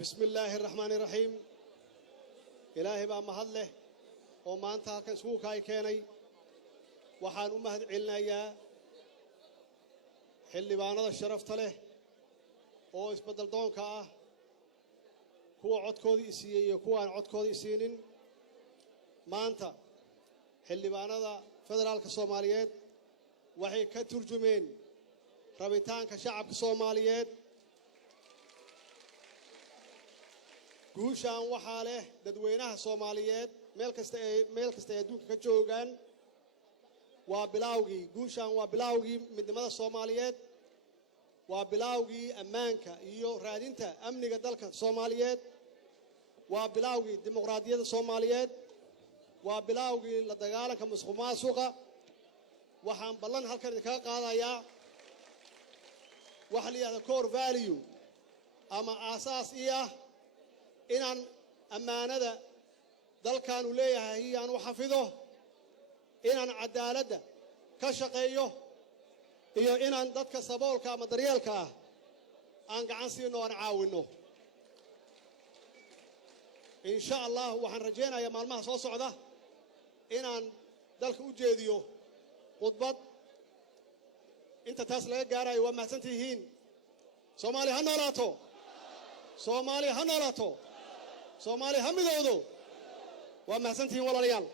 بسم الله الرحمن الرحيم إلهي بقى مهله وما أنت كسوك هاي كيني وحان أمهد علنا إياه حلي بانا الشرف له oo isbedel doonka ah kuwa codkoodii isiyay iyo kuwa aan codkoodii isinin maanta xildhibaanada federaalka Soomaaliyeed waxay ka turjumeen rabitaanka shacabka Soomaaliyeed guushaan waxa leh dadweynaha Soomaaliyeed meel kasta ay adduunka ka joogaan waa bilawgii guushaan waa bilawgii midnimada Soomaaliyeed waa bilawgii ammaanka iyo raadinta amniga dalka Soomaaliyeed waa bilawgii dimuqraadiyadda Soomaaliyeed waa bilawgii la dagaalanka musuqmaasuqa waxaan ballan halkan ka qaadayaa waxa la yiraahdo core value ama aasaas inaan ammaanada dalkan u leeyahay aan u xafido inaan cadaaladda ka shaqeeyo iyo inaan dadka saboolka ama daryeelka aan gacan siino aan caawino insha Allah waxaan rajeynayaa maalmaha soo socda inaan dalka u jeediyo khudbad inta taas laga gaarayo waa mahadsantihiin Soomaali ha noolaato Soomaali ha noolaato Soomaali ha midowdo waa mahadsantihiin walaalayaal